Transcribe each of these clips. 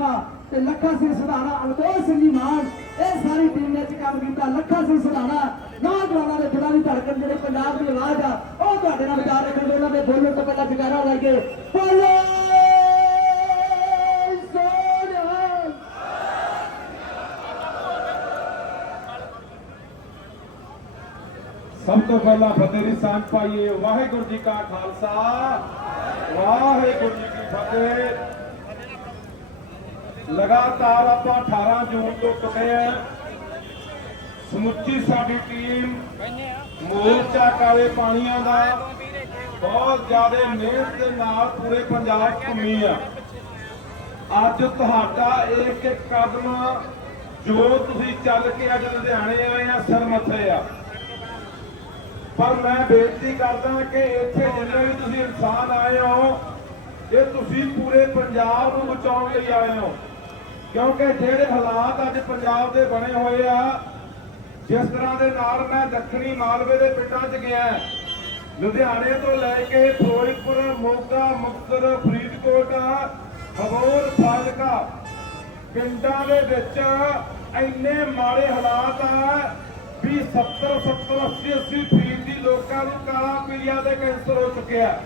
ਵਰਮਾ ਤੇ ਲੱਖਾ ਸਿੰਘ ਸਧਾਣਾ ਅਲਕੋਰ ਸਿੰਘ ਜੀ ਮਾਨ, ਇਹ ਸਾਰੀ ਟੀਮ ਨੇ ਚ ਕੰਮ ਕੀਤਾ। ਲੱਖਾ ਸਿੰਘ ਸਧਾਣਾ, ਨੌਜਵਾਨਾਂ ਦੇ ਦਿਲਾਂ ਦੀ ਧੜਕਣ ਜਿਹੜੇ ਪੰਜਾਬ ਦੀ ਆਵਾਜ਼ ਆ, ਉਹ ਤੁਹਾਡੇ ਨਾਲ ਵਿਚਾਰ ਰੱਖਣ ਦੇ ਉਹਨਾਂ ਦੇ ਬੋਲਣ ਤੋਂ ਪਹਿਲਾਂ ਜਗਾਰਾ ਲਾਈਏ। ਬੋਲੇ! ਸੋਨਿਆ ਸਭ ਤੋਂ ਪਹਿਲਾਂ ਫਤਿਹ ਦੀ ਸਾਂਝ ਪਾਈਏ। ਵਾਹਿਗੁਰੂ ਜੀ ਕਾ ਖਾਲਸਾ। ਵਾਹਿਗੁਰੂ ਜੀ ਕੀ ਫਤਿਹ। ਲਗਾਤਾਰ ਆਪਾਂ 18 ਜੂਨ ਤੋਂ ਟੁਕੇ ਆ। ਸਮੁੱਚੀ ਸਾਡੀ ਟੀਮ ਮੋਰਚਾ ਕਾਲੇ ਪਾਣੀਆਂ ਦਾ ਬਹੁਤ ਜ਼ਿਆਦਾ ਮਿਹਨਤ ਦੇ ਨਾਲ ਪੂਰੇ ਪੰਜਾਬ ਘੁੰਮੀ ਆ। ਅੱਜ ਤੁਹਾਡਾ ਇੱਕ ਇੱਕ ਕਦਮ ਜੋ ਤੁਸੀਂ ਚੱਲ ਕੇ ਅੱਜ ਲੁਧਿਆਣੇ ਆਏ ਆ, ਸਰ ਮੱਥੇ ਆ। ਪਰ ਮੈਂ ਬੇਨਤੀ ਕਰਦਾ ਕਿ ਇੱਥੇ ਜਿੰਨੇ ਵੀ ਤੁਸੀਂ ਇਨਸਾਨ ਆਏ ਹੋ, ਇਹ ਤੁਸੀਂ ਪੂਰੇ ਪੰਜਾਬ ਨੂੰ ਬਚਾਉਣ ਲਈ ਆਏ ਹੋ। ਕਿਉਂਕਿ ਜਿਹੜੇ ਹਾਲਾਤ ਅੱਜ ਪੰਜਾਬ ਦੇ ਬਣੇ ਹੋਏ ਆ, ਜਿਸ ਤਰ੍ਹਾਂ ਦੇ ਨਾਲ ਮੈਂ ਦੱਖਣੀ ਮਾਲਵੇ ਦੇ ਪਿੰਡਾਂ 'ਚ ਗਿਆ, ਲੁਧਿਆਣੇ ਤੋਂ ਲੈ ਕੇ ਫਿਰੋਜ਼ਪੁਰ, ਮੋਗਾ, ਮੁਕਤਸਰ, ਫਰੀਦਕੋਟ, ਹਬੋਰ, ਫਾਜ਼ਿਲਕਾ ਪਿੰਡਾਂ ਦੇ ਵਿੱਚ ਇੰਨੇ ਮਾੜੇ ਹਾਲਾਤ ਆ ਵੀ 70 70 80 80 ਫੀਸਦੀ ਲੋਕਾਂ ਨੂੰ ਕਾਲਾ ਪੀਲੀਆ ਦੇ ਕੈਂਸਰ ਹੋ ਚੁੱਕਿਆ।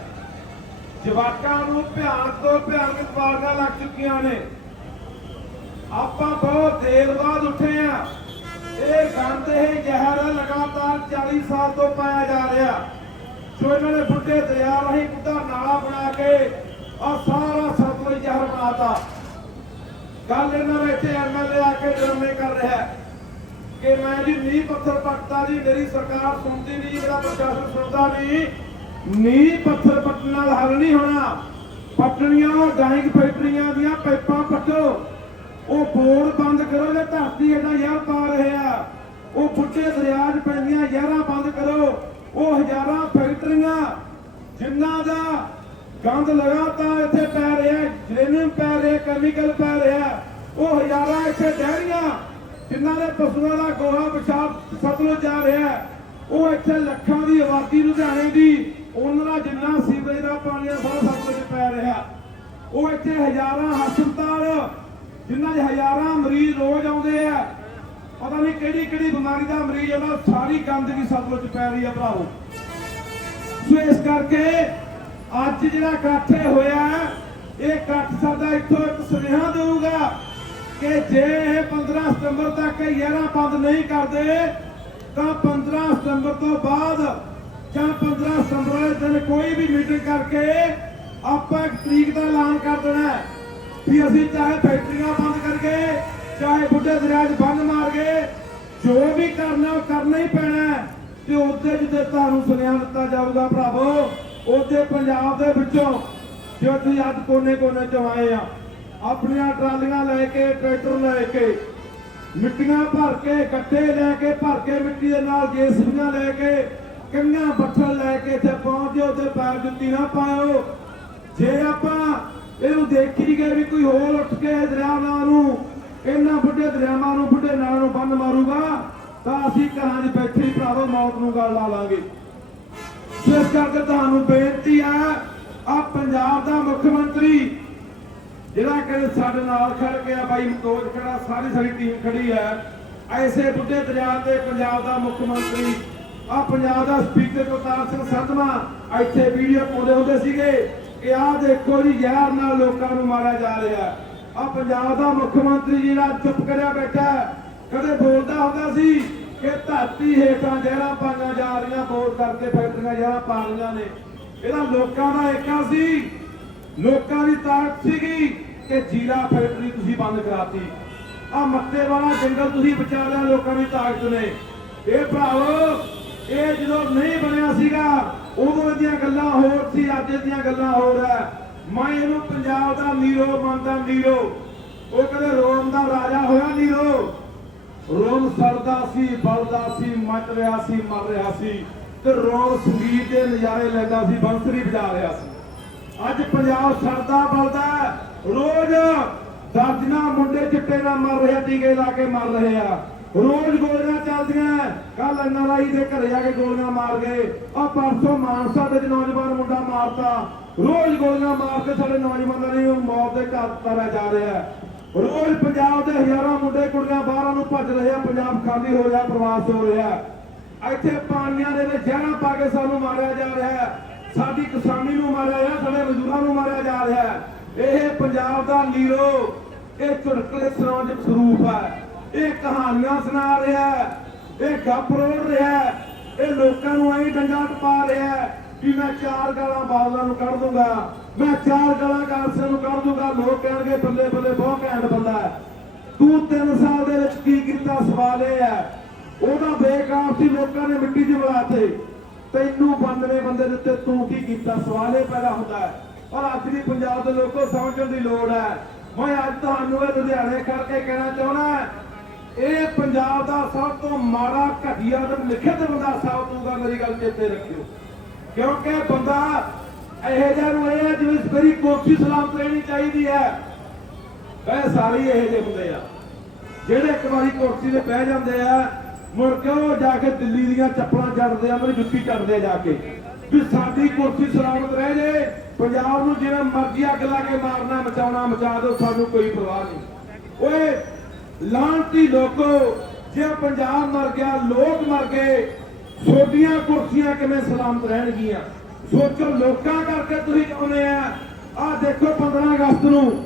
ਜਵਾਕਾਂ ਨੂੰ ਭਿਆਨਕ ਤੋਂ ਭਿਆਨਕ ਬਿਮਾਰੀਆਂ ਲੱਗ ਚੁੱਕੀਆਂ ਨੇ। ਆਪਾਂ ਬਹੁਤ ਦੇਰ ਬਾਅਦ ਉੱਠੇ ਆ। ਇਹ ਗੰਦ ਇਹ ਜ਼ਹਿਰ ਲਗਾਤਾਰ 40 ਸਾਲ ਤੋਂ ਪਾਇਆ ਜਾ ਰਿਹਾ। ਜੋ ਇਹਨਾਂ ਨੇ ਬੁੱਢੇ ਦਰਿਆ ਰਾਹੀਂ ਬੁੱਢਾ ਨਾਲਾ ਬਣਾ ਕੇ ਆ ਸਾਰਾ ਸਤਲੁਜ ਜ਼ਹਿਰ ਬਣਾਤਾ। ਗੱਲ ਇਹਨਾਂ ਨੇ ਇੱਥੇ ਐਮਐਲਏ ਆ ਕੇ ਡਰਾਮੇ ਕਰ ਰਿਹਾ ਕਿ ਮੈਂ ਜੀ ਨੀਂਹ ਪੱਥਰ ਪੱਟਦਾ ਜੀ, ਮੇਰੀ ਸਰਕਾਰ ਸੁਣਦੀ ਨਹੀਂ, ਮੇਰਾ ਪ੍ਰਸ਼ਾਸਨ ਸੁਣਦਾ ਨਹੀਂ। ਨੀਂਹ ਪੱਥਰ ਪੱਟਣ ਨਾਲ ਹੱਲ ਨਹੀਂ ਹੋਣਾ। ਪੱਟਣੀਆਂ ਗਾਇਕ ਫੈਕਟਰੀਆਂ ਦੀਆਂ ਪਾਈਪਾਂ ਪੱਟੋ। ਉਹ ਬੋਰ ਬੰਦ ਕਰੋ ਜੇ ਧਰਤੀ ਇਹਦਾ ਯਾਰ ਪਾ ਰਹੇ ਉਹ ਬੁੱਢੇ ਦਰਿਆ ਪੈਂਦੀਆਂ ਯਾਰਾਂ ਬੰਦ ਕਰੋ। ਉਹ ਹਜ਼ਾਰਾਂ ਫੈਕਟਰੀਆਂ ਜਿਨ੍ਹਾਂ ਦਾ ਗੰਦ ਲਗਾਤਾਰ ਇੱਥੇ ਪੈ ਰਿਹਾ, ਜਰੇਨੀਅਮ ਪੈ ਰਿਹਾ, ਕੈਮੀਕਲ ਪੈ ਰਿਹਾ। ਉਹ ਹਜ਼ਾਰਾਂ ਇੱਥੇ ਡਹਿਰੀਆਂ ਜਿਨ੍ਹਾਂ ਦੇ ਪਸ਼ੂਆਂ ਦਾ ਗੋਹਾ, ਪਿਸ਼ਾਬ ਸਤਲੁਜ ਜਾ ਰਿਹਾ। ਉਹ ਇੱਥੇ ਲੱਖਾਂ ਦੀ ਆਬਾਦੀ ਲੁਧਿਆਣੇ ਦੀ, ਉਹਨਾਂ ਦਾ ਜਿੰਨਾ ਸੀਵਰੇਜ ਦਾ ਪਾਣੀ ਸਾਰਾ ਸਤਲੁਜ 'ਚ ਪੈ ਰਿਹਾ। ਉਹ ਇੱਥੇ ਹਜ਼ਾਰਾਂ ਹਸਪਤਾਲ ਜਿਨ੍ਹਾਂ 'ਚ ਹਜ਼ਾਰਾਂ ਮਰੀਜ਼ ਰੋਜ਼ ਆਉਂਦੇ ਆ, ਪਤਾ ਨਹੀਂ ਕਿਹੜੀ ਕਿਹੜੀ ਬਿਮਾਰੀ ਦਾ ਮਰੀਜ਼ ਉਹਨਾਂ ਸਾਰੀ ਗੰਦਗੀ ਸਤਲੁਜ 'ਚ ਪੈ ਰਹੀ ਆ ਭਰਾਵੋ। ਸੋ ਇਸ ਕਰਕੇ ਅੱਜ ਜਿਹੜਾ ਇਕੱਠ ਇਹ ਹੋਇਆ, ਇਹ ਇਕੱਠ ਸਾਡਾ ਇੱਥੋਂ ਇੱਕ ਸੁਨੇਹਾ ਦੇਊਗਾ ਕਿ ਜੇ ਇਹ 15 ਸਤੰਬਰ ਤੱਕ ਇਹ ਬੰਦ ਨਹੀਂ ਕਰਦੇ, ਤਾਂ 15 ਸਤੰਬਰ ਤੋਂ ਬਾਅਦ ਜਾਂ 15 ਸਤੰਬਰ ਵਾਲੇ ਦਿਨ ਕੋਈ ਵੀ ਮੀਟਿੰਗ ਕਰਕੇ ਆਪਾਂ ਇੱਕ ਤਰੀਕ ਦਾ ਐਲਾਨ ਕਰ ਦੇਣਾ ਹੈ। ਵੀ ਅਸੀਂ ਚਾਹੇ ਫੈਕਟਰੀਆਂ ਬੰਦ ਕਰਕੇ, ਚਾਹੇ ਬੁੱਢੇ ਦਰਿਆ 'ਚ ਬੰਦ ਮਾਰ ਗਏ ਜੋ ਵੀ ਕਰਨਾ ਉਹ ਕਰਨਾ ਹੀ ਪੈਣਾ ਤੇ ਉਹਦੇ ਜਿੱਤੇ ਤੁਹਾਨੂੰ ਸੁਨੇਹਾ ਦਿੱਤਾ ਜਾਊਗਾ ਭਰਾਵੋ ਉਹਦੇ ਪੰਜਾਬ ਦੇ ਵਿੱਚੋਂ ਜੋ ਤੁਸੀਂ ਅੱਜ ਕੋਨੇ ਕੋਨੇ ਚੋਂ ਆਏ ਆ, ਆਪਣੀਆਂ ਟਰਾਲੀਆਂ ਲੈ ਕੇ, ਟਰੈਕਟਰ ਲੈ ਕੇ, ਮਿੱਟੀਆਂ ਭਰ ਕੇ, ਗੱਟੇ ਲੈ ਕੇ, ਭਰ ਕੇ ਮਿੱਟੀ ਦੇ ਨਾਲ ਜੇਸੀਬੀਆਂ ਲੈ ਕੇ ਕੰਨਾਂ ਬੱਠਲ ਲੈ ਕੇ ਇੱਥੇ ਪਹੁੰਚ ਜਾਓ ਤੇ ਪੈਰ ਜੁੱਤੀ ਨਾ ਪਾਇਓ। ਜੇ ਆਪਾਂ ਇਹਨੂੰ ਦੇਖੀ ਗਏ ਵੀ ਕੋਈ ਹੋਰ ਉੱਠ ਕੇ ਦਰਿਆਵਾਂ ਨੂੰ, ਇਹਨਾਂ ਬੁੱਢੇ ਦਰਿਆਵਾਂ ਨੂੰ, ਬੁੱਢੇ ਨਾਲਾਂ ਨੂੰ ਬੰਨ ਮਾਰੂਗਾ, ਤਾਂ ਅਸੀਂ ਘਰਾਂ 'ਚ ਬੈਠੇ ਹੀ ਭਰਾਵੋ ਮੌਤ ਨੂੰ ਗੱਲ ਲਾ ਲਾਂਗੇ। ਇਸ ਕਰਕੇ ਤੁਹਾਨੂੰ ਬੇਨਤੀ ਆ ਆ ਪੰਜਾਬ ਦਾ ਮੁੱਖ ਮੰਤਰੀ, ਜਿਹੜਾ ਕਹਿੰਦੇ ਸਾਡੇ ਨਾਲ ਖੜ ਗਿਆ ਬਾਈ ਮਨੋਜ ਖੜਾ ਸਾਰੀ ਸਾਡੀ ਟੀਮ ਖੜੀ ਹੈ, ਐਸੇ ਬੁੱਢੇ ਦਰਿਆ ਤੇ ਪੰਜਾਬ ਦਾ ਮੁੱਖ ਮੰਤਰੀ ਆ ਪੰਜਾਬ ਦਾ ਸਪੀਕਰ ਕਰਤਾਰ ਸਿੰਘ ਸੰਧਵਾ, ਇੱਥੇ ਵੀਡੀਓ ਪਾਉਂਦੇ ਹੁੰਦੇ ਸੀਗੇ। ਕਿ ਆਹ ਦੇਖੋ ਜੀ, ਜ਼ਹਿਰ ਨਾਲ ਲੋਕਾਂ ਨੂੰ ਮਾਰਿਆ ਜਾ ਰਿਹਾ ਆ ਪੰਜਾਬ ਦਾ ਮੁੱਖ ਮੰਤਰੀ ਜਿਹੜਾ ਚੁੱਪ ਕਰਿਆ ਬੈਠਾ ਕਦੇ ਬੋਲਦਾ ਹੁੰਦਾ ਸੀ ਕਿ ਧਰਤੀ ਹੇਠਾਂ ਜ਼ਹਿਰਾਂ ਪਾਈਆਂ ਜਾ ਰਹੀਆਂ, ਬੋਲ ਕਰਕੇ ਫੈਕਟਰੀਆਂ ਜ਼ਹਿਰਾਂ ਪਾ ਰਹੀਆਂ ਨੇ। ਇਹਦਾ ਲੋਕਾਂ ਦਾ ਏਕਾ ਸੀ, ਲੋਕਾਂ ਦੀ ਤਾਕਤ ਸੀਗੀ ਕਿ ਜੀਰਾ ਫੈਕਟਰੀ ਤੁਸੀਂ ਬੰਦ ਕਰਾਤੀ। ਆ ਮੱਤੇ ਵਾਲਾ ਜੰਗਲ ਤੁਸੀਂ ਬਚਾ ਲਿਆ, ਲੋਕਾਂ ਦੀ ਤਾਕਤ ਨੇ। ਇਹ ਭਰਾਵੋ, ਇਹ ਜਦੋਂ ਨਹੀਂ ਬਣਿਆ ਸੀਗਾ ਉਦੋਂ ਦੀਆਂ ਗੱਲਾਂ ਹੋਰ ਸੀ, ਅੱਜ ਦੀਆਂ ਗੱਲਾਂ ਹੋਰ ਹੈ। ਮੈਂ ਇਹਨੂੰ ਪੰਜਾਬ ਦਾ ਨੀਰੋ ਮੰਨਦਾ, ਨੀਰੋ। ਉਹ ਕਹਿੰਦੇ ਰੋਮ ਦਾ ਰਾਜਾ ਹੋਇਆ ਨੀਰੋ। ਰੋਮ ਸੜਦਾ ਸੀ, ਬਲਦਾ ਸੀ, ਮਚ ਰਿਹਾ ਸੀ, ਮਰ ਰਿਹਾ ਸੀ। ਤੇ ਰੋਮ ਸੰਗੀਤ ਦੇ ਨਜ਼ਾਰੇ ਲੈਂਦਾ ਸੀ, ਬੰਸਰੀ ਵਜਾ ਰਿਹਾ ਸੀ। ਅੱਜ ਪੰਜਾਬ ਸਰਦਾ ਬਲਦਾ ਰੋਜ਼ ਦਰਜਨਾ ਮੁੰਡੇ ਚਿੱਟੇ ਨਾਲ ਮਰ ਰਹੇ ਟੀਕੇ ਲਾ ਕੇ ਮਰ ਰਹੇ ਆ। ਰੋਜ਼ ਗੋਲੀਆਂ ਚੱਲਦੀਆਂ ਕੱਲ ਐਨਆਰਆਈ ਦੇ ਘਰੇ ਜਾ ਕੇ ਗੋਲੀਆਂ ਮਾਰ ਗਏ। ਆ ਪਰਸੋਂ ਮਾਨਸਾ ਦੇ ਨੌਜਵਾਨ ਮੁੰਡਾ ਮਾਰਤਾ। ਰੋਜ਼ ਗੋਲੀਆਂ ਮਾਰ ਕੇ ਸਾਡੇ ਨੌਜਵਾਨਾਂ ਨੂੰ ਮੌਤ ਦੇ ਘਾਟ ਉਤਾਰਿਆ ਜਾ ਰਿਹਾ ਰੋਜ਼ ਪੰਜਾਬ ਦੇ ਹਜ਼ਾਰਾਂ ਮੁੰਡੇ ਕੁੜੀਆਂ ਬਾਹਰਾਂ ਨੂੰ ਭੱਜ ਰਹੇ ਆ। ਪੰਜਾਬ ਖਾਲੀ ਹੋ ਰਿਹਾ, ਪ੍ਰਵਾਸ ਹੋ ਰਿਹਾ ਇੱਥੇ ਪਾਣੀਆਂ ਦੇ ਵਿੱਚ ਜ਼ਹਿਰਾਂ ਪਾ ਕੇ ਸਾਨੂੰ ਮਾਰਿਆ ਜਾ ਰਿਹਾ ਸਾਡੀ ਕਿਸਾਨੀ ਨੂੰ ਮਾਰਿਆ ਜਾ ਸਾਡੇ ਮਜ਼ਦੂਰਾਂ ਨੂੰ ਮਾਰਿਆ ਜਾ ਰਿਹਾ ਇਹ ਪੰਜਾਬ ਦਾ ਲੀਰੋ ਇਹ ਚੁਟਕਲੇ ਸੁਣਾਉਣ ਦੇ ਸਰੂਪ ਹੈ ਇਹ ਕਹਾਣੀਆਂ ਸੁਣਾ ਰਿਹਾ ਇਹ ਗੱਪ ਰੋੜ ਰਿਹਾ ਇਹ ਲੋਕਾਂ ਨੂੰ ਐਂ ਡੰਗਾ ਟਪਾ ਰਿਹਾ ਕਿ ਮੈਂ ਚਾਰ ਗਾਲਾਂ ਬਾਦਲਾਂ ਨੂੰ ਕੱਢ ਦੂੰਗਾ, ਮੈਂ ਚਾਰ ਗਾਲਾਂ ਕਾਂਸੇ ਨੂੰ ਕੱਢ ਦੂੰਗਾ, ਲੋਕ ਕਹਿਣਗੇ ਬੱਲੇ ਬੱਲੇ ਬਹੁਤ ਘੈਂਟ ਬੰਦਾ ਹੈ। ਤੂੰ 3 ਸਾਲ ਦੇ ਵਿੱਚ ਕੀ ਕੀਤਾ, ਸਵਾਲ ਇਹ ਹੈ। ਉਹਦਾ ਬੇਕਾਰ ਸੀ, ਲੋਕਾਂ ਨੇ ਮਿੱਟੀ 'ਚ ਮਿਲਾਤੇ ਤੈਨੂੰ 92 ਬੰਦੇ ਦਿੱਤੇ, ਤੂੰ ਕੀ ਕੀਤਾ? ਸਵਾਲ ਇਹ ਪੈਦਾ ਹੁੰਦਾ ਹੈ। ਔਰ ਅੱਜ ਵੀ ਪੰਜਾਬ ਦੇ ਲੋਕੋ ਸਮਝਣ ਦੀ ਲੋੜ ਹੈ। ਮੈਂ ਅੱਜ ਤੁਹਾਨੂੰ ਇਹ ਲੁਧਿਆਣੇ ਕਰਕੇ ਕਹਿਣਾ ਚਾਹੁੰਦਾ ਇਹ ਪੰਜਾਬ ਦਾ ਸਭ ਤੋਂ ਮਾੜਾ ਘਟੀਆ ਤੇ ਲਿਖਿਤ ਬੰਦਾ ਸਾਬਤ ਹੋਊਗਾ, ਮੇਰੀ ਗੱਲ ਚੇਤੇ ਰੱਖਿਓ। ਕਿਉਂਕਿ ਬੰਦਾ ਇਹੋ ਜਿਹਾ ਨੂੰ ਇਹ ਹੈ ਜਿਵੇਂ ਮੇਰੀ ਕੋਠੀ ਸਲਾਮਤ ਰਹਿਣੀ ਚਾਹੀਦੀ ਹੈ। ਵੈ ਸਾਰੇ ਇਹੋ ਜਿਹੇ ਹੁੰਦੇ ਆ। ਜਿਹੜੇ ਇੱਕ ਵਾਰੀ ਕੁਰਸੀ ਤੇ ਬਹਿ ਜਾਂਦੇ ਆ, ਮੁੜ ਕੇ ਉਹ ਜਾ ਕੇ ਦਿੱਲੀ ਦੀਆਂ ਚੱਪਲਾਂ ਚੜਦੇ ਆ, ਮੇਰੀ ਜੁੱਤੀ ਚੜਦੇ ਆ ਜਾ ਕੇ। ਵੀ ਸਾਡੀ ਕੁਰਸੀ ਸਲਾਮਤ ਰਹਿ ਜੇ, ਪੰਜਾਬ ਨੂੰ ਜਿਵੇਂ ਮਰਜ਼ੀ ਅੱਗ ਲਾ ਕੇ ਮਾਰਨਾ, ਮਚਾਉਣਾ, ਮਚਾ ਦਿਓ, ਸਾਨੂੰ ਕੋਈ ਪਰਵਾਹ ਨਹੀਂ। ਓਏ ਲਾਂਤੀ ਲੋਕੋ, ਜੇ ਪੰਜਾਬ ਮਰ ਗਿਆ, ਲੋਕ ਮਰ ਗਏ ਛੋਟੀਆਂ ਕੁਰਸੀਆਂ ਕਿਵੇਂ ਸਲਾਮਤ ਰਹਿਣਗੀਆਂ? ਸੋਚੋ, ਲੋਕਾਂ ਕਰਕੇ ਤੁਸੀਂ ਚਾਹੁੰਦੇ ਆ। ਆਹ ਦੇਖੋ 15 ਅਗਸਤ ਨੂੰ,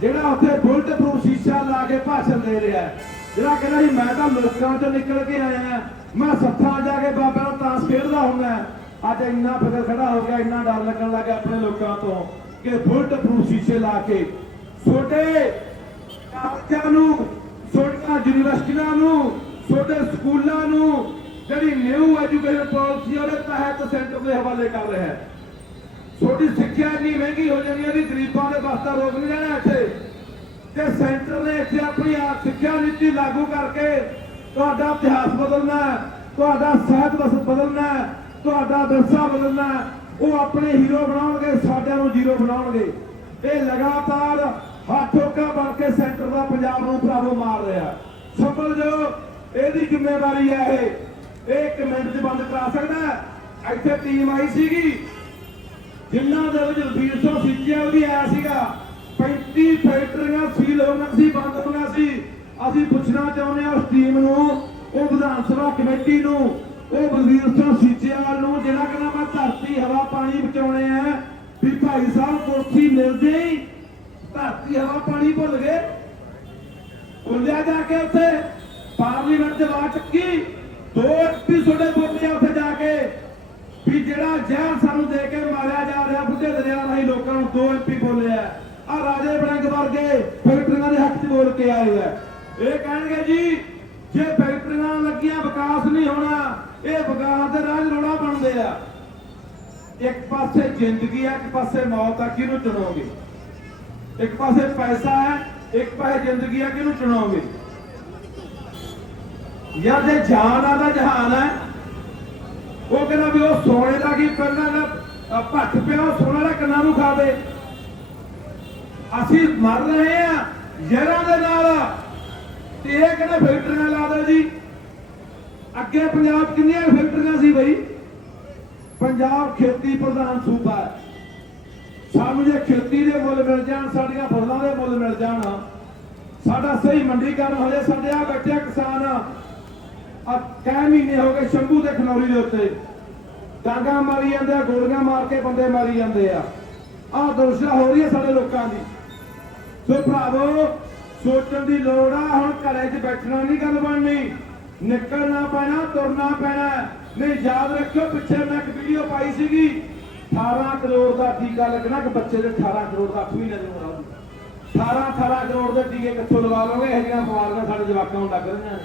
ਜਿਹੜਾ ਉੱਥੇ ਬੁਲਟ ਪ੍ਰੂਫ ਸ਼ੀਸ਼ਾ ਲਾ ਕੇ ਭਾਸ਼ਣ ਦੇ ਰਿਹਾ ਜਿਹੜਾ ਕਹਿੰਦਾ ਜੀ, ਮੈਂ ਤਾਂ ਲੋਕਾਂ ਚੋਂ ਨਿਕਲ ਕੇ ਆਇਆ ਮੈਂ ਸੱਥਾਂ ਜਾ ਕੇ ਬਾਬਾ ਨੂੰ ਤਾਂਸ ਖੇਡਦਾ ਹੁੰਦਾ ਅੱਜ ਇੰਨਾ ਫਿਕਰ ਖੜਾ ਹੋ ਗਿਆ, ਇੰਨਾ ਡਰ ਲੱਗਣ ਲੱਗਾ ਆਪਣੇ ਲੋਕਾਂ ਤੋਂ ਕਿ ਬੁਲਟ ਪ੍ਰੂਫ ਸ਼ੀਸ਼ੇ ਲਾ ਕੇ। ਛੋਟੇ ਕਾਲਜਾਂ ਨੂੰ ਛੋਟੀਆਂ ਯੂਨੀਵਰਸਿਟੀਆਂ ਨੂੰ ਛੋਟੇ ਸਕੂਲਾਂ ਨੂੰ, ਜਿਹੜੀ ਨਿਊ ਐਜੂਕੇਸ਼ਨ ਪਾਲਿਸੀ ਉਹਦੇ ਤਹਿਤ ਸੈਂਟਰ ਦੇ ਹਵਾਲੇ ਕਰ ਰਿਹਾ ਹੈ। ਛੋਟੀ ਸਿੱਖਿਆ ਇੰਨੀ ਮਹਿੰਗੀ ਹੋ ਜਾਣੀ ਹੈ ਕਿ ਗਰੀਬਾਂ ਦੇ ਵਾਸਤੇ ਰੋਕ ਨਹੀਂ ਰਹਿਣਾ ਇੱਥੇ। ਤੇ ਸੈਂਟਰ ਨੇ ਇੱਥੇ ਆਪਣੀ ਆਪ ਸਿੱਖਿਆ ਨੀਤੀ ਲਾਗੂ ਕਰਕੇ ਤੁਹਾਡਾ ਇਤਿਹਾਸ ਬਦਲਣਾ ਤੁਹਾਡਾ ਸਾਹਿਤ ਬਦਲਣਾ ਤੁਹਾਡਾ ਵਿਰਸਾ ਬਦਲਣਾ ਉਹ ਆਪਣੇ ਹੀਰੋ ਬਣਾਉਣਗੇ, ਸਾਡਿਆਂ ਨੂੰ ਜ਼ੀਰੋ ਬਣਾਉਣਗੇ। ਇਹ ਲਗਾਤਾਰ ਹੱਥੋਕਾ ਬਣ ਕੇ ਸੈਂਟਰ ਦਾ ਪੰਜਾਬ ਨੂੰ ਭਰਾਵੋ ਮਾਰ ਰਿਹਾ ਸੰਭਲ ਜੋ, ਇਹਦੀ ਜ਼ਿੰਮੇਵਾਰੀ ਹੈ ਇਹ। ਇਹ ਇੱਕ ਮਿੰਟ 'ਚ ਬੰਦ ਕਰਾ ਸਕਦਾ ਇੱਥੇ ਟੀਮ ਆਈ ਸੀਗੀ। ਜਿਨ੍ਹਾਂ ਦੇ ਵਿੱਚ ਰਵੀਰ ਸਿੰਘ ਸਿੱਚਿਆ ਵੀ ਆਇਆ ਸੀਗਾ। 35 ਫੈਕਟਰੀਆਂ ਸੀਲ ਹੋਣੀਆਂ ਸੀ, ਬੰਦ ਹੋਣੀਆਂ ਸੀ। ਅਸੀਂ ਪੁੱਛਣਾ ਚਾਹੁੰਦੇ ਹਾਂ ਉਸ ਟੀਮ ਨੂੰ, ਉਹ ਵਿਧਾਨ ਸਭਾ ਕਮੇਟੀ ਨੂੰ, ਉਹ ਬਲਵੀਰ ਸਿੰਘ ਸਿੱਚਿਆਲ ਨੂੰ ਜਿਹੜਾ ਕਹਿੰਦਾ ਮੈਂ ਧਰਤੀ, ਹਵਾ, ਪਾਣੀ ਬਚਾਉਣੇ ਆ, ਵੀ ਭਾਈ ਸਾਹਿਬ ਕੁਰਸੀ ਮਿਲ ਜੇ ਧਰਤੀ ਹਵਾ ਪਾਣੀ ਭੁੱਲ ਗਏ। ਬੋਲਿਆ ਜਾ ਕੇ ਉੱਥੇ, ਪਾਰਲੀਮੈਂਟ ਦੇ ਬਾਹਰ ਚੱਕੀ। ਦੋ ਐਮਪੀ ਤੁਹਾਡੇ ਬੋਲੇ ਉੱਥੇ ਜਾ ਕੇ ਵੀ ਜਿਹੜਾ ਜ਼ਹਿਰ ਸਾਨੂੰ ਦੇ ਕੇ ਮਾਰਿਆ ਜਾ ਰਿਹਾ, ਬੁੱਢੇ ਦਰਿਆ ਰਾਹੀਂ ਲੋਕਾਂ ਨੂੰ ਦੋ ਐਮਪੀ ਬੋਲੇ ਆ। ਰਾਜੇ ਬੜੰਗ ਵਰਗੇ ਫੈਕਟਰੀਆਂ ਦੇ ਹੱਕ 'ਚ ਬੋਲ ਕੇ ਆਏ ਆ। ਇਹ ਕਹਿਣਗੇ ਜੀ, ਜੇ ਫੈਕਟਰੀਆਂ ਲੱਗੀਆਂ, ਵਿਕਾਸ ਨਹੀਂ ਹੋਣਾ, ਇਹ ਵਿਕਾਸ ਦੇ ਰਾਜ ਰੋੜਾ ਬਣਦੇ ਆ। ਇੱਕ ਪਾਸੇ ਜ਼ਿੰਦਗੀ ਆ, ਇੱਕ ਪਾਸੇ ਮੌਤ ਆ, ਕਿਹਨੂੰ ਚੁਣੋਗੇ? ਇੱਕ ਪਾਸੇ ਪੈਸਾ ਹੈ, ਇੱਕ ਪਾਸੇ ਜ਼ਿੰਦਗੀ ਹੈ, ਕਿਹਨੂੰ ਚੁਣਾਓਗੇ ਯਾਰ ਜੇ ਜਾਨ ਆ ਦਾ ਜਹਾਨ ਹੈ। ਉਹ ਕਹਿੰਦਾ ਵੀ ਉਹ ਸੋਨੇ ਦਾ ਕੀ ਕਰਨਾ, ਨਾ ਭੱਠ ਪਿਆ, ਉਹ ਸੋਨੇ ਦਾ ਕੰਨਾਂ ਨੂੰ ਖਾਵੇ ਅਸੀਂ ਮਰ ਰਹੇ ਆ ਜ਼ਹਿਰਾਂ ਦੇ ਨਾਲ। ਤੇ ਇਹ ਕਹਿੰਦਾ ਫੈਕਟਰੀਆਂ ਲਾ ਦਿਓ ਜੀ? ਅੱਗੇ ਪੰਜਾਬ ਕਿੰਨੀਆਂ ਫੈਕਟਰੀਆਂ ਸੀ ਬਈ? ਪੰਜਾਬ ਖੇਤੀ ਪ੍ਰਧਾਨ ਸੂਬਾ ਹੈ। ਸਾਨੂੰ ਜੇ ਖੇਤੀ ਦੇ ਮੁੱਲ ਮਿਲ ਜਾਣ, ਸਾਡੀਆਂ ਫਸਲਾਂ ਦੇ ਮੁੱਲ ਮਿਲ ਜਾਣ, ਸਾਡਾ ਸਹੀ ਮੰਡੀਕਰਨ ਹੋ ਜਾਏ ਸਾਡੇ ਆ ਬੈਠੇ ਕਿਸਾਨ ਆ ਕਈ ਮਹੀਨੇ ਹੋ ਗਏ ਸ਼ੰਭੂ ਦੇ ਖਨੌਰੀ ਦੇ ਉੱਤੇ। ਡਾਂਗਾ ਮਾਰੀ ਜਾਂਦੇ ਆ, ਗੋਲੀਆਂ ਮਾਰ ਕੇ ਬੰਦੇ ਮਾਰੀ ਜਾਂਦੇ ਆ। ਆਹ ਦੁਰਸ਼ਾ ਹੋ ਰਹੀ ਹੈ ਸਾਡੇ ਲੋਕਾਂ ਦੀ। ਸੋ ਭਰਾਵੋ, ਸੋਚਣ ਦੀ ਲੋੜ ਆ, ਹੁਣ ਘਰੇ 'ਚ ਬੈਠਣਾ ਨਹੀਂ, ਗੱਲ ਬਣਨੀ। ਨਿਕਲਣਾ ਪੈਣਾ, ਤੁਰਨਾ ਪੈਣਾ। ਨਹੀਂ, ਯਾਦ ਰੱਖਿਓ, ਪਿੱਛੇ ਮੈਂ ਇੱਕ ਵੀਡੀਓ ਪਾਈ ਸੀਗੀ। 18 ਕਰੋੜ ਦਾ ਟੀਕਾ ਲੱਗਣਾ ਕਿ ਬੱਚੇ ਦੇ 18 ਕਰੋੜ ਦਾ 8 ਵੀ ਦੇ ਉਮਰ 18 18 ਕਰੋੜ ਦੇ ਟੀਕੇ ਕਿੱਥੋਂ ਲਗਾ ਲਓਗੇ? ਇਹ ਜਿਹੀਆਂ ਬਿਮਾਰੀਆਂ ਸਾਡੇ ਜਵਾਕਾਂ ਨੂੰ ਲੱਗ ਰਹੀਆਂ ਨੇ।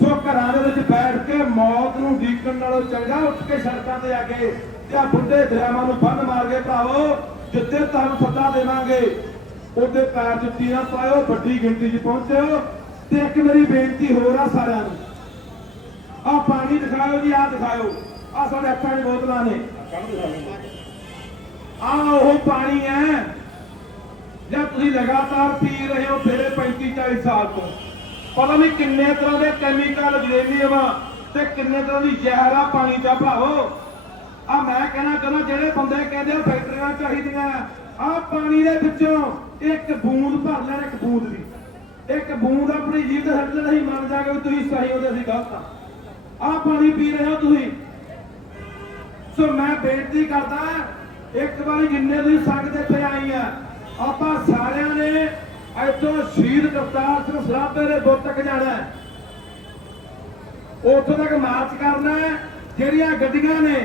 ਸੋ ਘਰਾਂ ਦੇ ਵਿੱਚ ਬੈਠ ਕੇ ਮੌਤ ਨੂੰ ਡੀਕਣ ਨਾਲੋਂ ਚੰਗਾ ਉੱਠ ਕੇ ਸੜਕਾਂ ਤੇ ਆ ਕੇ ਤੇ ਆ ਬੁੱਢੇ ਦਰਿਆਵਾਂ ਨੂੰ ਬੰਨ ਮਾਰ ਕੇ ਭਰਾਵੋ ਜਿੱਦੇ ਤੁਹਾਨੂੰ ਸੱਦਾ ਦੇਵਾਂਗੇ, ਉਹਦੇ ਪੈਰ ਜੁੱਤੀ ਨਾ ਪਾਇਓ, ਵੱਡੀ ਗਿਣਤੀ 'ਚ ਪਹੁੰਚਿਓ ਤੇ ਇੱਕ ਮੇਰੀ ਬੇਨਤੀ ਹੋਰ ਆ ਸਾਰਿਆਂ ਨੂੰ। ਆ ਪਾਣੀ ਦਿਖਾਓ ਜੀ ਆ ਦਿਖਾਓ ਆ ਸਾਡੇ ਹੱਥਾਂ 'ਚ ਬੋਤਲਾਂ ਨੇ। ਆ ਉਹ ਪਾਣੀ ਹੈ ਜਾਂ ਤੁਸੀਂ ਲਗਾਤਾਰ ਪੀ ਰਹੇ ਹੋ ਫੇਰੇ 35 40 ਸਾਲ ਤੋਂ। ਪਤਾ ਨਹੀਂ ਕਿੰਨੇ ਤਰ੍ਹਾਂ ਦੇ ਕੈਮੀਕਲ ਜਰੇਨੀਅਮ ਤੇ ਕਿੰਨੇ ਤਰ੍ਹਾਂ ਦੀ ਜ਼ਹਿਰ ਆ ਪਾਣੀ ਚ ਭਰਾਵੋ ਆ ਮੈਂ ਕਹਿਣਾ ਚਾਹੁੰਦਾ, ਜਿਹੜੇ ਬੰਦੇ ਕਹਿੰਦੇ ਆ ਫੈਕਟਰੀਆਂ ਚਾਹੀਦੀਆਂ, ਆ ਪਾਣੀ ਦੇ ਵਿੱਚੋਂ ਇੱਕ ਬੂੰਦ ਭਰ ਲੈਣ, ਇੱਕ ਬੂੰਦ ਦੀ। ਇੱਕ ਬੂੰਦ ਆਪਣੀ ਜੀਭ ਤੇ ਹੱਟ ਲੈਣ ਅਸੀਂ ਮੰਨ ਜਾਗੇ ਵੀ ਤੁਸੀਂ ਸਹੀ ਹੋ ਤੇ ਅਸੀਂ ਗਲਤ ਆ। ਆਹ ਪਾਣੀ ਪੀ ਰਹੇ ਹੋ ਤੁਸੀਂ। ਸੋ ਮੈਂ ਬੇਨਤੀ ਕਰਦਾ, ਇੱਕ ਵਾਰੀ ਜਿੰਨੇ ਤੁਸੀਂ ਸੰਗਤ ਇੱਥੇ ਆਈ ਆ, ਆਪਾਂ ਸਾਰਿਆਂ ਨੇ ਇੱਥੋਂ ਸ਼ਹੀਦ ਕਰਤਾਰ ਸਿੰਘ ਸਰਾਭੇ ਦੇ ਬੁੱਤ ਤੱਕ ਜਾਣਾ ਉੱਥੋਂ ਤੱਕ ਮਾਰਚ ਕਰਨਾ ਜਿਹੜੀਆਂ ਗੱਡੀਆਂ ਨੇ,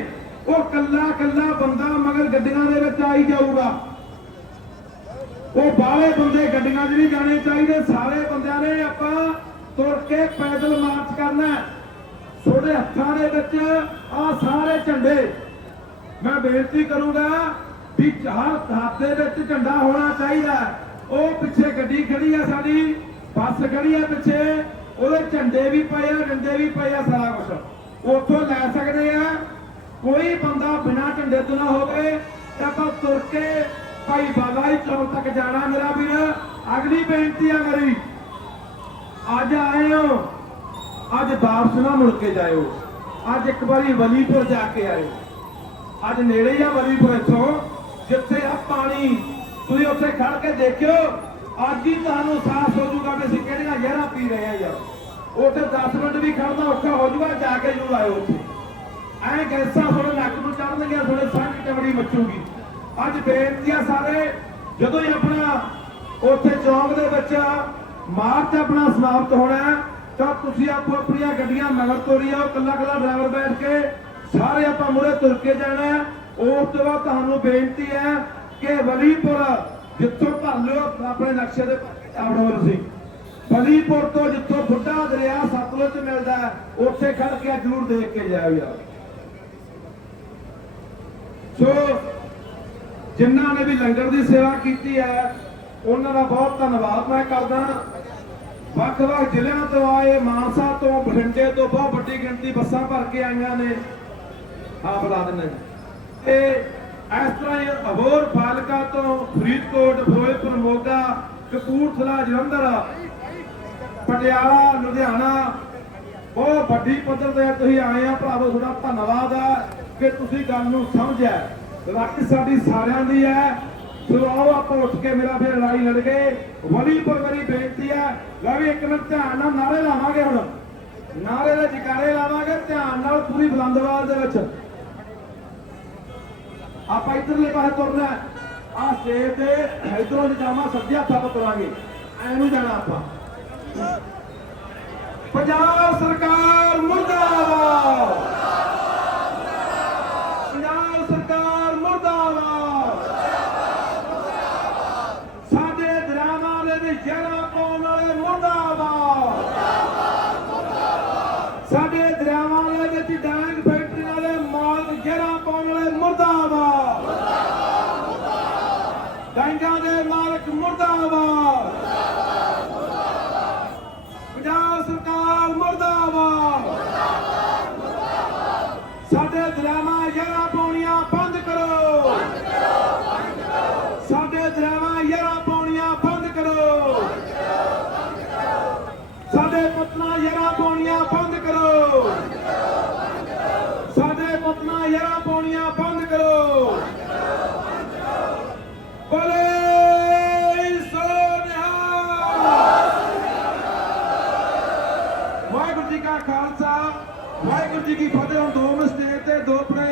ਉਹ ਕੱਲਾ ਕੱਲਾ ਬੰਦਾ ਮਗਰ ਗੱਡੀਆਂ ਦੇ ਵਿੱਚ ਆਈ ਜਾਊਗਾ। ਉਹ ਬਾਹਲੇ ਬੰਦੇ ਗੱਡੀਆਂ 'ਚ ਨਹੀਂ ਜਾਣੇ ਚਾਹੀਦੇ, ਸਾਰੇ ਬੰਦਿਆਂ ਨੇ ਆਪਾਂ ਤੁਰ ਕੇ ਪੈਦਲ ਮਾਰਚ ਕਰਨਾ ਤੁਹਾਡੇ ਹੱਥਾਂ ਦੇ ਵਿੱਚ ਆ ਸਾਰੇ ਝੰਡੇ। ਮੈਂ ਬੇਨਤੀ ਕਰੂੰਗਾ ਵੀ ਹਰ ਹੱਥ ਦੇ ਵਿੱਚ ਝੰਡਾ ਹੋਣਾ ਚਾਹੀਦਾ ਉਹ ਪਿੱਛੇ ਗੱਡੀ ਖੜੀ ਆ ਸਾਡੀ, ਬੱਸ ਖੜੀ ਆ ਪਿੱਛੇ, ਉਹਦੇ ਝੰਡੇ ਵੀ ਪਏ ਆ, ਡੰਡੇ ਵੀ ਪਏ ਆ ਸਾਰਾ ਕੁਝ ਉੱਥੋਂ ਲੈ ਸਕਦੇ ਆ। ਕੋਈ ਬੰਦਾ ਬਿਨਾਂ ਝੰਡੇ ਤੋਂ ਨਾ ਹੋਵੇ, ਤੇ ਆਪਾਂ ਤੁਰ ਕੇ ਭਾਈ ਬਾਬਾ ਜੀ ਚੌਕ ਤੱਕ ਜਾਣਾ ਮੇਰਾ ਵੀਰ। ਅਗਲੀ ਬੇਨਤੀ ਆ ਮੇਰੀ, ਅੱਜ ਆਏ ਹੋ। ਅੱਜ ਵਾਪਸ ਨਾ ਮੁੜ ਕੇ ਜਾਇਓ। ਅੱਜ ਇੱਕ ਵਾਰੀ ਵਲੀਪੁਰ ਜਾ ਕੇ ਆਇਓ। ਅੱਜ ਨੇੜੇ ਹੀ ਆ ਵਲੀਪੁਰ ਇੱਥੋਂ, ਜਿੱਥੇ ਆ ਪਾਣੀ। ਤੁਸੀਂ ਉੱਥੇ ਖੜ ਕੇ ਦੇਖਿਓ, ਅੱਜ ਹੀ ਤੁਹਾਨੂੰ ਸਾਫ਼ ਹੋ ਜਾਊਗਾ ਵੀ ਅਸੀਂ ਕਿਹੜੀਆਂ ਜ਼ਹਿਰਾਂ ਪੀ ਰਹੇ ਆ ਯਾਰ। ਉੱਥੇ 10 ਮਿੰਟ ਵੀ ਖੜਨਾ ਔਖਾ ਹੋ ਜਾਊਗਾ, ਜਾ ਕੇ ਜੂ ਆਇਓ ਉੱਥੇ। ਐ ਗੈਸਾਂ ਤੁਹਾਡੇ ਨੱਕ ਨੂੰ ਚੜਨਗੀਆਂ ਤੁਹਾਡੇ ਸੰਗ ਟਮੜੀ ਮੱਚੂਗੀ। ਅੱਜ ਬੇਨਤੀ ਆ ਸਾਰੇ, ਜਦੋਂ ਹੀ ਆਪਣਾ ਉੱਥੇ ਚੌਂਕ ਦੇ ਵਿੱਚ ਮਾਰਚ ਆਪਣਾ ਸਮਾਪਤ ਹੋਣਾ ਤਾਂ ਤੁਸੀਂ ਆਪੋ ਆਪਣੀਆਂ ਗੱਡੀਆਂ ਮਗਰ ਤੋਰੀ ਆਓ ਕੱਲਾ ਕੱਲਾ ਡਰਾਈਵਰ ਬੈਠ ਕੇ ਸਾਰੇ ਆਪਾਂ ਮੁਰੇ ਤੁਰ ਕੇ ਜਾਣਾ ਉਸ ਤੋਂ ਬਾਅਦ ਤੁਹਾਨੂੰ ਬੇਨਤੀ ਹੈ ਕਿ ਵਲੀਪੁਰ ਜਿੱਥੋਂ ਭਰ ਲਿਓ ਆਪਣੇ ਨਕਸ਼ੇ ਦੇ ਆਵੜੋ ਤੁਸੀਂ ਵਲੀਪੁਰ ਤੋਂ ਜਿੱਥੋਂ ਬੁੱਢਾ ਦਰਿਆ ਸਤਲੁਜ ਮਿਲਦਾ ਹੈ, ਉੱਥੇ ਖੜ ਕੇ ਜ਼ਰੂਰ ਦੇਖ ਕੇ ਜਾਇਓ ਯਾਰ। ਸੋ ਜਿਨ੍ਹਾਂ ਨੇ ਵੀ ਲੰਗਰ ਦੀ ਸੇਵਾ ਕੀਤੀ ਹੈ ਉਹਨਾਂ ਦਾ ਬਹੁਤ ਧੰਨਵਾਦ ਮੈਂ ਕਰਦਾ ਵੱਖ-ਵੱਖ ਜ਼ਿਲ੍ਹਿਆਂ ਤੋਂ ਆਏ ਮਾਨਸਾ ਤੋਂ, ਬਠਿੰਡੇ ਤੋਂ ਬਹੁਤ ਵੱਡੀ ਗਿਣਤੀ ਬੱਸਾਂ ਭਰ ਕੇ ਆਈਆਂ ਨੇ। ਹਾਂ ਬੁਲਾ ਦਿੰਦੇ ਤੇ ਇਸ ਤਰ੍ਹਾਂ ਹੀ ਹੋਰ ਫਾਲਕਾ ਤੋਂ ਫਰੀਦਕੋਟ, ਫਿਰੋਜ਼ਪੁਰ, ਮੋਗਾ, ਕਪੂਰਥਲਾ, ਜਲੰਧਰ, ਪਟਿਆਲਾ, ਲੁਧਿਆਣਾ, ਬਹੁਤ ਵੱਡੀ ਪੱਧਰ ਤੇ ਤੁਸੀਂ ਆਏ ਆ ਭਰਾਵੋ, ਤੁਹਾਡਾ ਧੰਨਵਾਦ ਆ ਕਿ ਤੁਸੀਂ ਗੱਲ ਨੂੰ ਸਮਝਿਆ। ਲੜਾਈ ਸਾਡੀ ਸਾਰਿਆਂ ਦੀ ਹੈ। ਸੋ ਆਪਾਂ ਉੱਠ ਕੇ ਮੇਰਾ ਫਿਰ ਲੜਾਈ ਲੜ ਗਏ। ਵਲੀਪੁਰ ਮੇਰੀ ਬੇਨਤੀ ਹੈ ਲੈ ਵੀ ਇੱਕ ਮਿੰਟ ਧਿਆਨ ਨਾਲ ਨਾਰੇ ਲਾਵਾਂਗੇ ਹੁਣ। ਨਾਰੇ ਦੇ ਜਕਾਰੇ ਲਾਵਾਂਗੇ, ਧਿਆਨ ਨਾਲ ਪੂਰੀ ਬੁਲੰਦਵਾਲ ਦੇ ਵਿੱਚ। ਆਪਾਂ ਇਧਰਲੇ ਪਾਸੇ ਤੁਰਨਾ ਆ ਸਟੇਜ ਦੇ ਇਧਰੋਂ ਜਾਵਾਂ ਸੱਜਿਆ ਹੱਥਾਂ ਤੁਰਾਂਗੇ। ਐ ਨੂੰ ਜਾਣਾ ਆਪਾਂ। ਪੰਜਾਬ ਸਰਕਾਰ ਮੁਰਦਾਬਾਦ ਪੰਜਾਬ ਸਰਕਾਰ ਮੁਰਦਾਬਾਦ ਸਾਡੇ ਦਰਾਵਾਂ ਦੇ ਵਿੱਚ ਜਰਾ ਪਾਉਣ ਵਾਲੇ ਮੁਰਦਾਬਾਦ ਸਾਡੇ ਦਰਿਆਵਾਂ ਦੇ ਵਿੱਚ ਡਾਂਗ ਫੈਕਟਰੀ ਵਾਲੇ ਮਾਲਕ ਜਰਾ ਪਾਉਣ ਵਾਲੇ ਮੁਰਦਾਬਾਦ। ਡਾਂਗਾਂ ਦੇ ਮਾਲਕ ਮੁਰਦਾਬਾਦ। ਪੰਜਾਬ ਸਰਕਾਰ ਮੁਰਦਾਬਾਦ। ਸਾਡੇ ਦਰਿਆਵਾਂ जी की फतेह हम दो में स्टेट थे दो प्ले